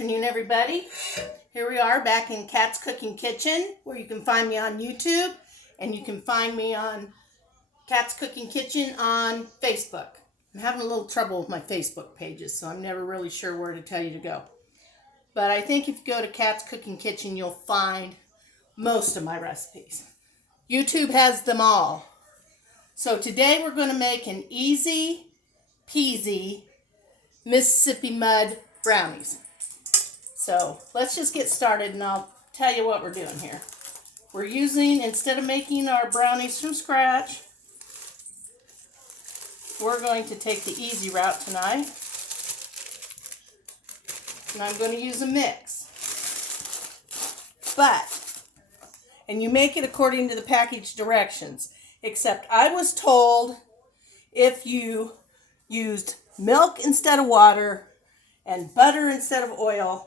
afternoon, everybody. Here we are back in Kat's Cooking Kitchen, where you can find me on YouTube, and you can find me on Kat's Cooking Kitchen on Facebook. I'm having a little trouble with my Facebook pages, so I'm never really sure where to tell you to go. But I think if you go to Kat's Cooking Kitchen, you'll find most of my recipes. YouTube has them all. So today we're going to make an easy peasy Mississippi mud brownies. So let's just get started and I'll tell you what we're doing here. We're using, instead of making our brownies from scratch, we're going to take the easy route tonight. And I'm going to use a mix. And you make it according to the package directions. Except I was told if you used milk instead of water and butter instead of oil,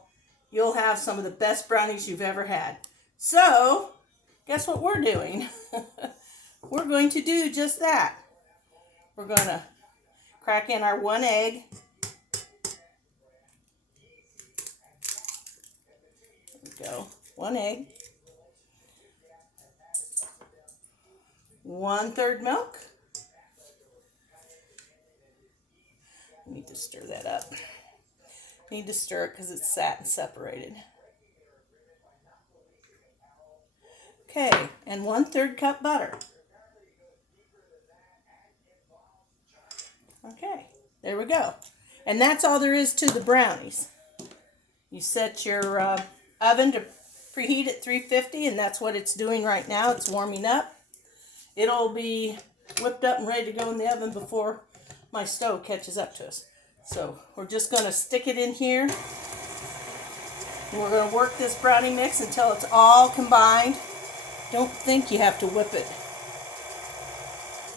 you'll have some of the best brownies you've ever had. So, guess what we're doing? We're going to do just that. We're going to crack in our 1 egg. There we go. 1 egg. 1/3 milk. Need to stir that up. Need to stir it because it's sat and separated. Okay, and 1/3 cup butter. Okay, there we go. And that's all there is to the brownies. You set your oven to preheat at 350, and that's what it's doing right now. It's warming up. It'll be whipped up and ready to go in the oven before my stove catches up to us. So we're just going to stick it in here. And we're going to work this brownie mix until it's all combined. Don't think you have to whip it.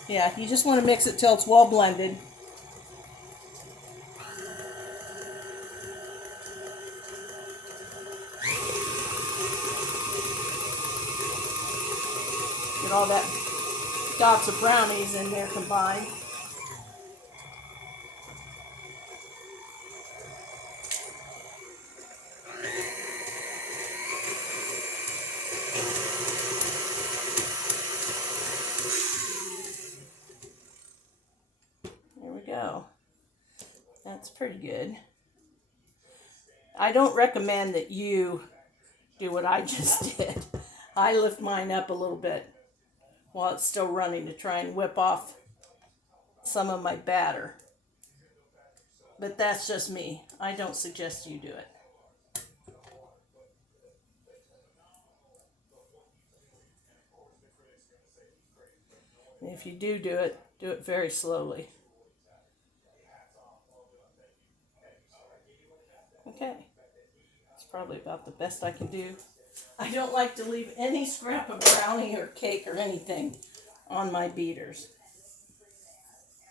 Yeah, you just want to mix it till it's well blended. Get all that dots of brownies in there combined. There we go. That's pretty good. I don't recommend that you do what I just did. I lift mine up a little bit while it's still running to try and whip off some of my batter. But that's just me. I don't suggest you do it. And if you do it very slowly. Okay. It's probably about the best I can do. I don't like to leave any scrap of brownie or cake or anything on my beaters.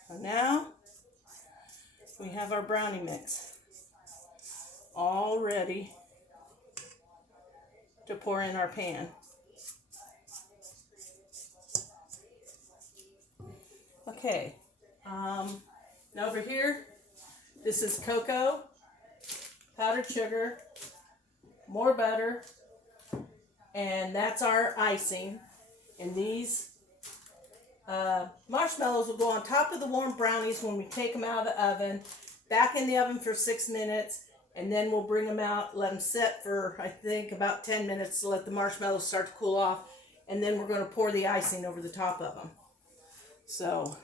So now we have our brownie mix all ready to pour in our pan. Okay, now over here, this is cocoa, powdered sugar, more butter, and that's our icing. And these marshmallows will go on top of the warm brownies when we take them out of the oven, back in the oven for 6 minutes, and then we'll bring them out, let them sit for, I think, about 10 minutes to let the marshmallows start to cool off, and then we're going to pour the icing over the top of them. So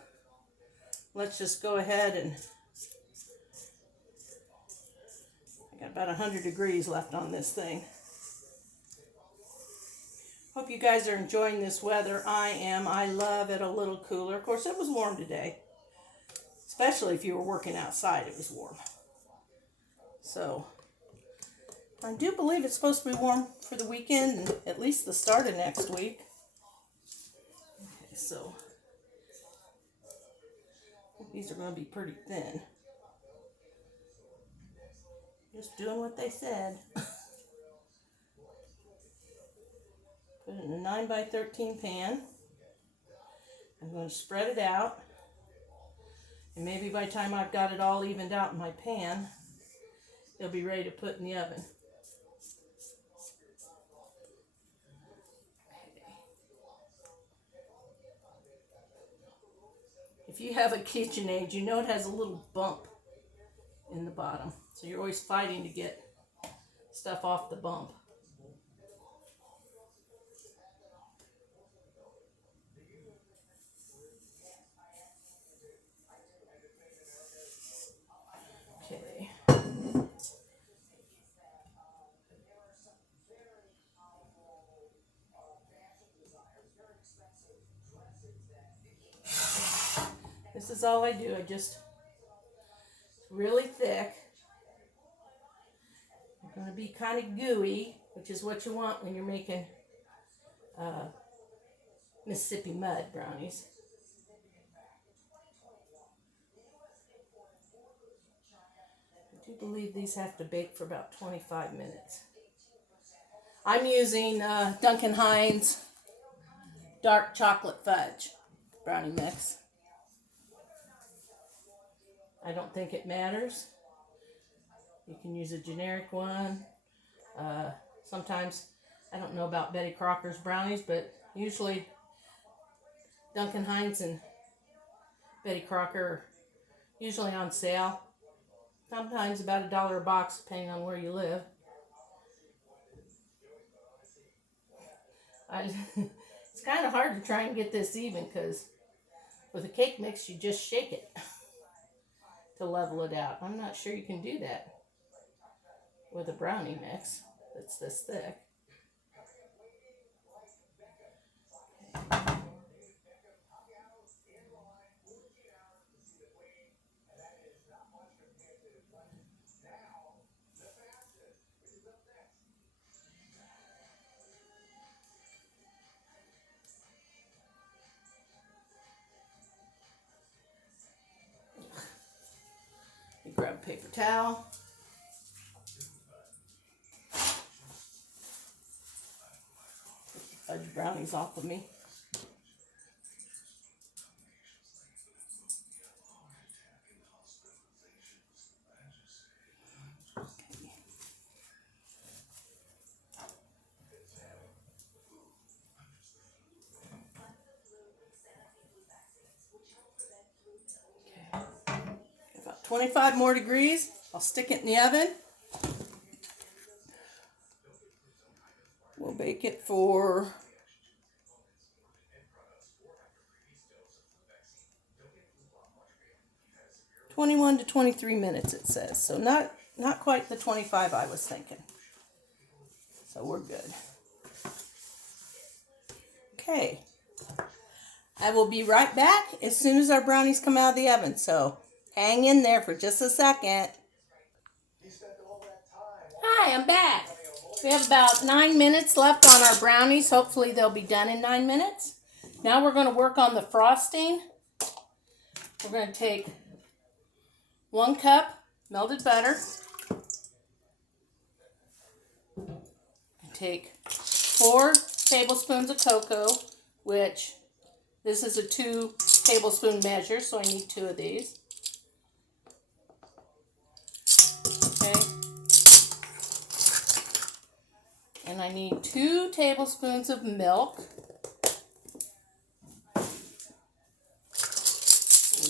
let's just go ahead and, I got about 100 degrees left on this thing. Hope you guys are enjoying this weather. I am. I love it a little cooler. Of course, it was warm today. Especially if you were working outside, it was warm. So, I do believe it's supposed to be warm for the weekend and at least the start of next week. Okay, so these are going to be pretty thin. Just doing what they said. Put it in a 9x13 pan. I'm going to spread it out. And maybe by the time I've got it all evened out in my pan, they'll be ready to put in the oven. If you have a KitchenAid, you know it has a little bump in the bottom. So you're always fighting to get stuff off the bump. Okay. This is all I do. I just really thick. It's going to be kind of gooey, which is what you want when you're making Mississippi mud brownies. I do believe these have to bake for about 25 minutes. I'm using Duncan Hines dark chocolate fudge brownie mix. I don't think it matters. You can use a generic one. Sometimes, I don't know about Betty Crocker's brownies, but usually Duncan Hines and Betty Crocker are usually on sale. Sometimes about $1 a box, depending on where you live. It's kind of hard to try and get this even because with a cake mix, you just shake it to level it out. I'm not sure you can do that with a brownie mix that's this thick. You grab a paper towel. Fudge brownies off of me. About 25 more degrees. I'll stick it in the oven. We'll bake it for 21 to 23 minutes, it says. So not quite the 25 I was thinking. So we're good. Okay. I will be right back as soon as our brownies come out of the oven. So hang in there for just a second. Hi, I'm back. We have about 9 minutes left on our brownies. Hopefully they'll be done in 9 minutes. Now we're going to work on the frosting. We're going to take 1 cup melted butter. Take 4 tablespoons of cocoa, which this is a 2 tablespoon measure, so I need 2 of these. Okay. And I need 2 tablespoons of milk. We'll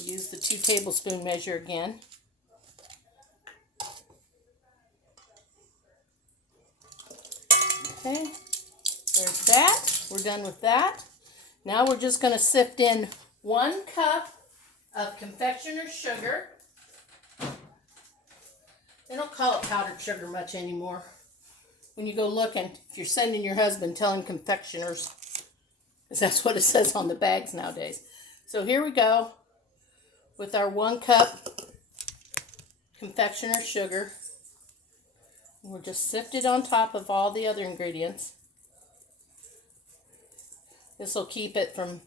use the 2 tablespoon measure again. Okay, there's that. We're done with that. Now we're just going to sift in 1 cup of confectioner's sugar. They don't call it powdered sugar much anymore. When you go looking, if you're sending your husband, tell him confectioners, because that's what it says on the bags nowadays. So here we go with our 1 cup confectioner's sugar. We'll just sift it on top of all the other ingredients. This will keep it from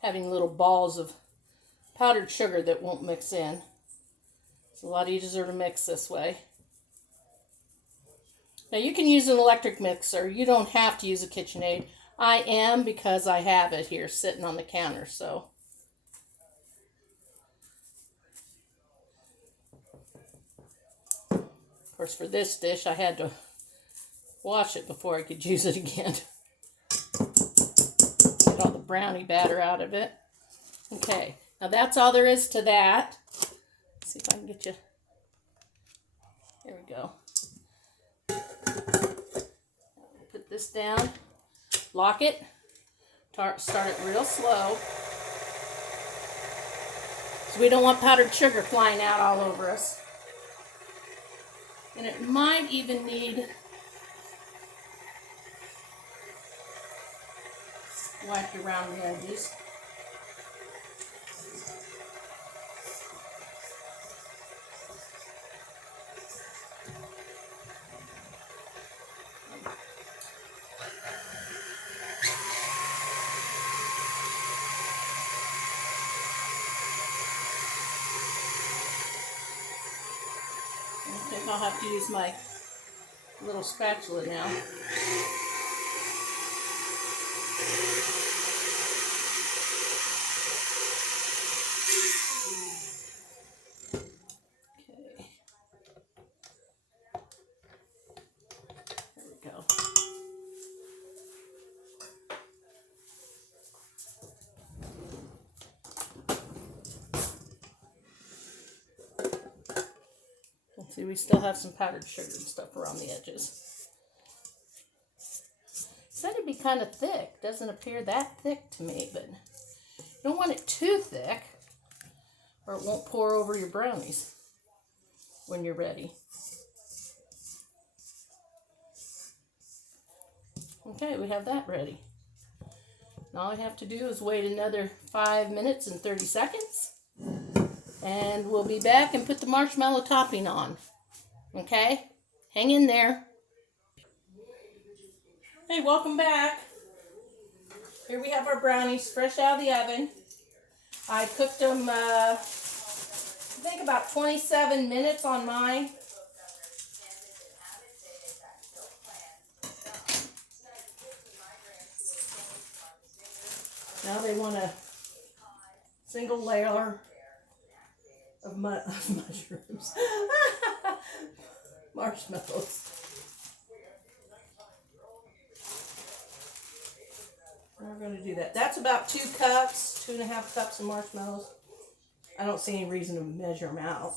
having little balls of powdered sugar that won't mix in. It's a lot easier to mix this way. Now you can use an electric mixer. You don't have to use a KitchenAid. I am because I have it here sitting on the counter. So course, for this dish, I had to wash it before I could use it again. Get all the brownie batter out of it. Okay, now that's all there is to that. Let's see if I can get you. There we go. Put this down, lock it, start it real slow. So we don't want powdered sugar flying out all over us. And it might even need wiped around the edges. I think I'll have to use my little spatula now. Okay. There we go. See, we still have some powdered sugar and stuff around the edges. Said it'd be kind of thick. Doesn't appear that thick to me, but you don't want it too thick or it won't pour over your brownies when you're ready. Okay, we have that ready. Now all I have to do is wait another 5 minutes and 30 seconds. And we'll be back and put the marshmallow topping on. Okay? Hang in there. Hey, welcome back. Here we have our brownies fresh out of the oven. I cooked them, I think about 27 minutes on mine. Now they want a single layer of mushrooms. Marshmallows. We're going to do that. That's about 2 cups, 2.5 cups of marshmallows. I don't see any reason to measure them out.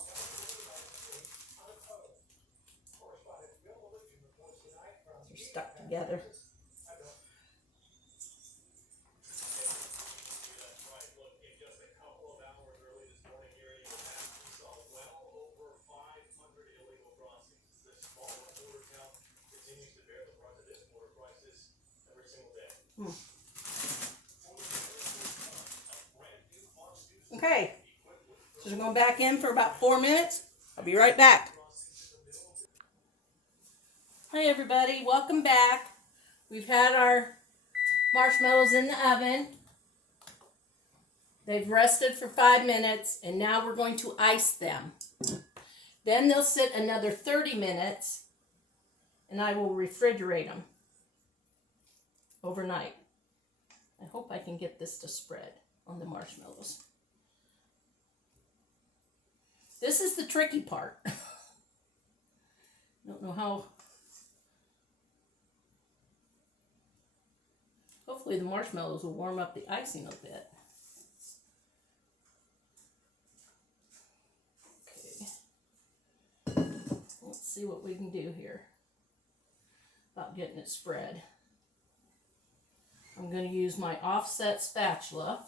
They're stuck together. Okay, so we're going back in for about 4 minutes. I'll be right back. Hi everybody, welcome back. We've had our marshmallows in the oven. They've rested for 5 minutes and now we're going to ice them. Then they'll sit another 30 minutes and I will refrigerate them overnight. I hope I can get this to spread on the marshmallows. This is the tricky part. Don't know how. Hopefully the marshmallows will warm up the icing a bit. Okay. Let's see what we can do here about getting it spread. I'm going to use my offset spatula.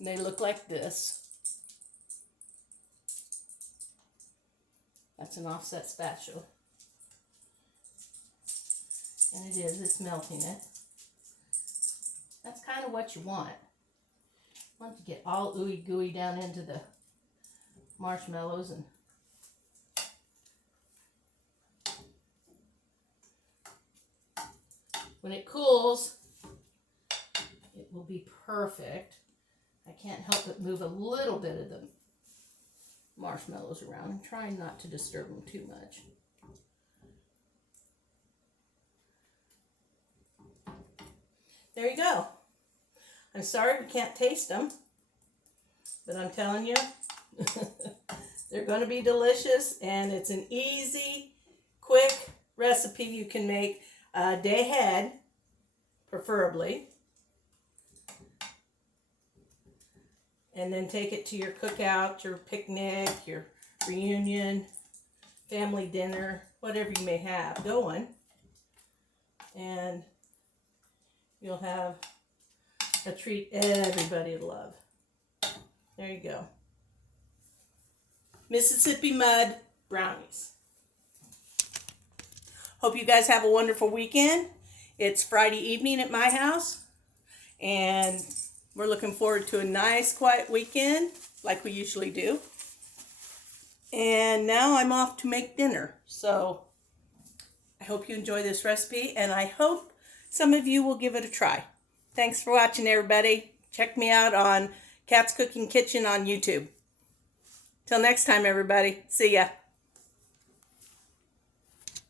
And they look like this. That's an offset spatula. And it's melting it. That's kind of what you want. You want to get all ooey gooey down into the marshmallows and when it cools, it will be perfect. I can't help but move a little bit of the marshmallows around. I'm trying not to disturb them too much. There you go. I'm sorry we can't taste them, but I'm telling you, they're going to be delicious, and it's an easy, quick recipe you can make a day ahead, preferably. And then take it to your cookout, your picnic, your reunion, family dinner, whatever you may have going. And you'll have a treat everybody will love. There you go. Mississippi Mud Brownies. Hope you guys have a wonderful weekend. It's Friday evening at my house, and we're looking forward to a nice, quiet weekend like we usually do. And now I'm off to make dinner. So I hope you enjoy this recipe, and I hope some of you will give it a try. Thanks for watching, everybody. Check me out on Kat's Cooking Kitchen on YouTube. Till next time, everybody. See ya.